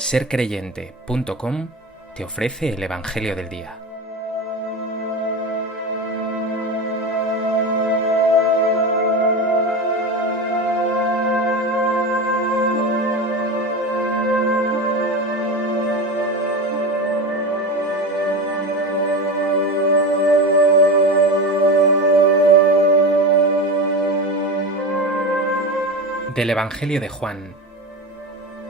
Sercreyente.com te ofrece el Evangelio del Día. Del Evangelio de Juan.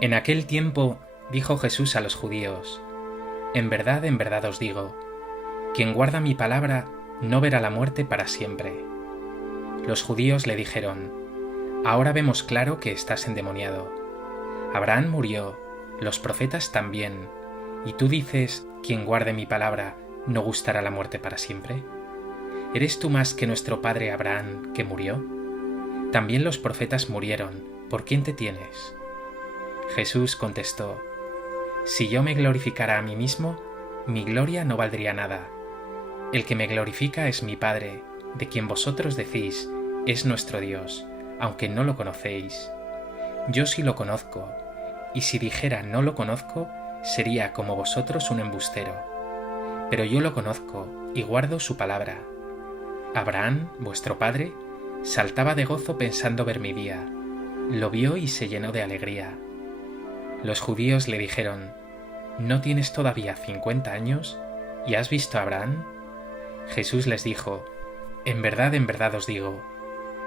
En aquel tiempo dijo Jesús a los judíos: en verdad os digo, quien guarda mi palabra no verá la muerte para siempre. Los judíos le dijeron: ahora vemos claro que estás endemoniado. Abraham murió, los profetas también, y tú dices: quien guarde mi palabra no gustará la muerte para siempre. ¿Eres tú más que nuestro padre Abraham, que murió? También los profetas murieron. ¿Por quién te tienes? Jesús contestó: si yo me glorificara a mí mismo, mi gloria no valdría nada. El que me glorifica es mi Padre, de quien vosotros decís: es nuestro Dios, aunque no lo conocéis. Yo sí lo conozco, y si dijera no lo conozco, sería como vosotros un embustero. Pero yo lo conozco y guardo su palabra. Abraham, vuestro padre, saltaba de gozo pensando ver mi día. Lo vio y se llenó de alegría. Los judíos le dijeron: ¿no tienes todavía 50 años y has visto a Abraham? Jesús les dijo: en verdad os digo,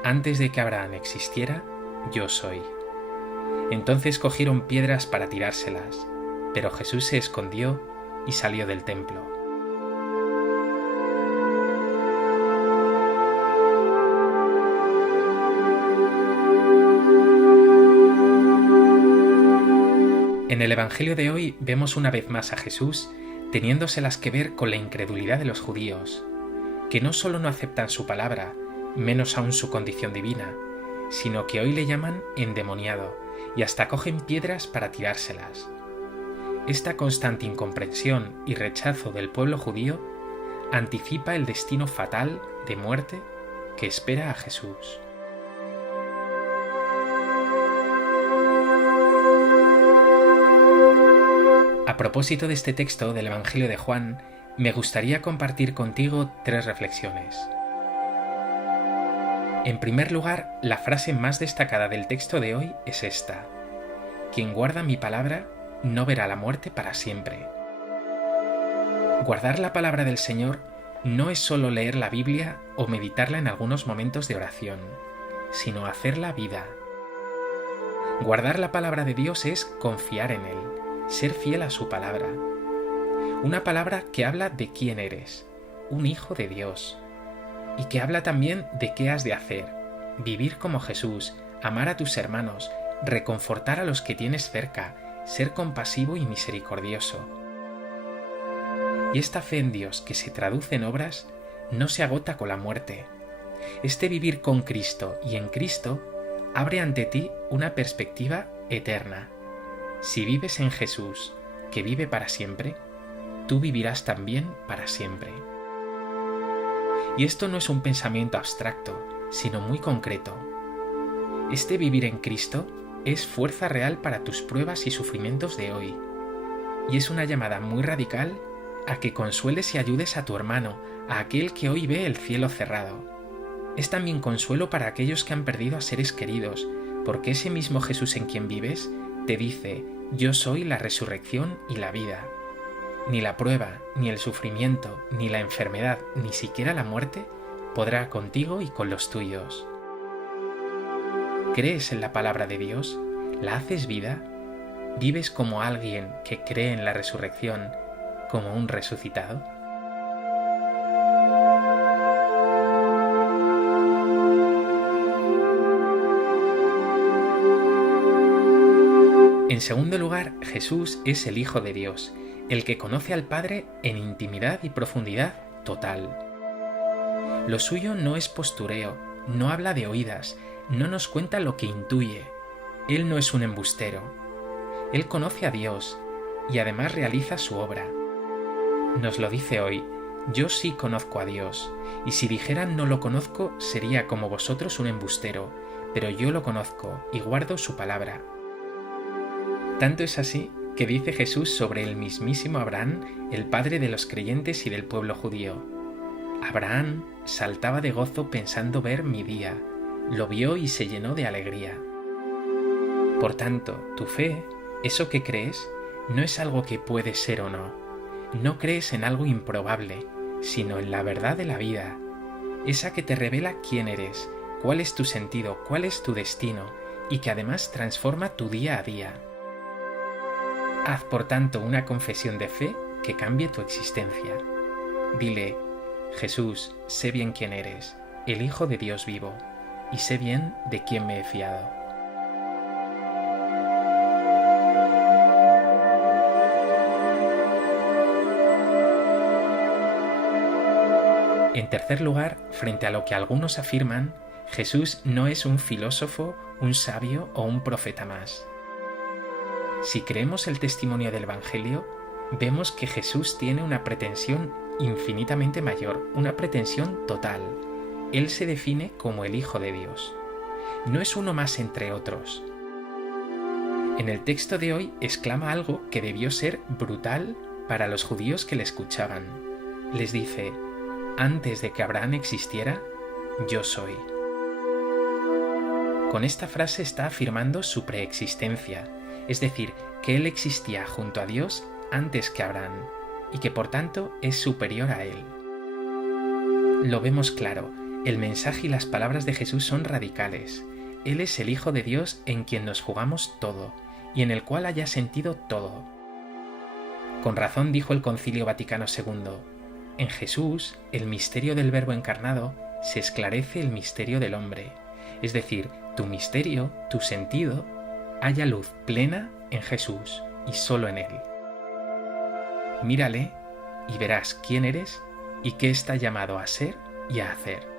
antes de que Abraham existiera, yo soy. Entonces cogieron piedras para tirárselas, pero Jesús se escondió y salió del templo. En el Evangelio de hoy vemos una vez más a Jesús teniéndoselas que ver con la incredulidad de los judíos, que no solo no aceptan su palabra, menos aún su condición divina, sino que hoy le llaman endemoniado y hasta cogen piedras para tirárselas. Esta constante incomprensión y rechazo del pueblo judío anticipa el destino fatal de muerte que espera a Jesús. A propósito de este texto del Evangelio de Juan, me gustaría compartir contigo 3 reflexiones. En primer lugar, la frase más destacada del texto de hoy es esta: quien guarda mi palabra no verá la muerte para siempre. Guardar la palabra del Señor no es solo leer la Biblia o meditarla en algunos momentos de oración, sino hacerla vida. Guardar la palabra de Dios es confiar en Él, ser fiel a su palabra. Una palabra que habla de quién eres, un hijo de Dios, y que habla también de qué has de hacer: vivir como Jesús, amar a tus hermanos, reconfortar a los que tienes cerca, ser compasivo y misericordioso. Y esta fe en Dios que se traduce en obras no se agota con la muerte. Este vivir con Cristo y en Cristo abre ante ti una perspectiva eterna. Si vives en Jesús, que vive para siempre, tú vivirás también para siempre. Y esto no es un pensamiento abstracto, sino muy concreto. Este vivir en Cristo es fuerza real para tus pruebas y sufrimientos de hoy, y es una llamada muy radical a que consueles y ayudes a tu hermano, a aquel que hoy ve el cielo cerrado. Es también consuelo para aquellos que han perdido a seres queridos, porque ese mismo Jesús en quien vives te dice: yo soy la resurrección y la vida. Ni la prueba, ni el sufrimiento, ni la enfermedad, ni siquiera la muerte podrá contigo y con los tuyos. ¿Crees en la palabra de Dios? ¿La haces vida? ¿Vives como alguien que cree en la resurrección, como un resucitado? En segundo lugar, Jesús es el Hijo de Dios, el que conoce al Padre en intimidad y profundidad total. Lo suyo no es postureo, no habla de oídas, no nos cuenta lo que intuye. Él no es un embustero. Él conoce a Dios y además realiza su obra. Nos lo dice hoy: yo sí conozco a Dios, y si dijeran no lo conozco, sería como vosotros un embustero, pero yo lo conozco y guardo su palabra. Tanto es así que dice Jesús sobre el mismísimo Abraham, el padre de los creyentes y del pueblo judío. Abraham saltaba de gozo pensando ver mi día, lo vio y se llenó de alegría. Por tanto, tu fe, eso que crees, no es algo que puede ser o no. No crees en algo improbable, sino en la verdad de la vida, esa que te revela quién eres, cuál es tu sentido, cuál es tu destino, y que además transforma tu día a día. Haz por tanto una confesión de fe que cambie tu existencia. Dile: Jesús, sé bien quién eres, el Hijo de Dios vivo, y sé bien de quién me he fiado. En tercer lugar, frente a lo que algunos afirman, Jesús no es un filósofo, un sabio o un profeta más. Si creemos el testimonio del Evangelio, vemos que Jesús tiene una pretensión infinitamente mayor, una pretensión total. Él se define como el Hijo de Dios. No es uno más entre otros. En el texto de hoy exclama algo que debió ser brutal para los judíos que le escuchaban. Les dice: antes de que Abraham existiera, yo soy. Con esta frase está afirmando su preexistencia, es decir, que él existía junto a Dios antes que Abraham, y que por tanto es superior a él. Lo vemos claro, el mensaje y las palabras de Jesús son radicales. Él es el Hijo de Dios en quien nos jugamos todo, y en el cual haya sentido todo. Con razón dijo el Concilio Vaticano II: en Jesús, el misterio del Verbo encarnado, se esclarece el misterio del hombre, es decir, tu misterio, tu sentido, halla luz plena en Jesús y solo en Él. Mírale y verás quién eres y qué está llamado a ser y a hacer.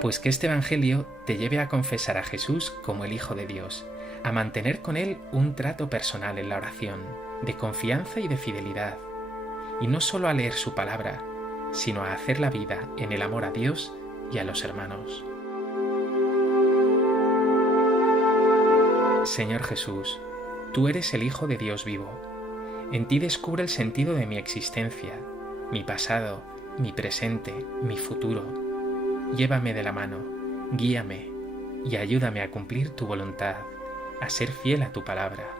Pues que este Evangelio te lleve a confesar a Jesús como el Hijo de Dios, a mantener con Él un trato personal en la oración, de confianza y de fidelidad, y no solo a leer su palabra, sino a hacer la vida en el amor a Dios y a los hermanos. Señor Jesús, tú eres el Hijo de Dios vivo. En ti descubro el sentido de mi existencia, mi pasado, mi presente, mi futuro. Llévame de la mano, guíame y ayúdame a cumplir tu voluntad, a ser fiel a tu palabra.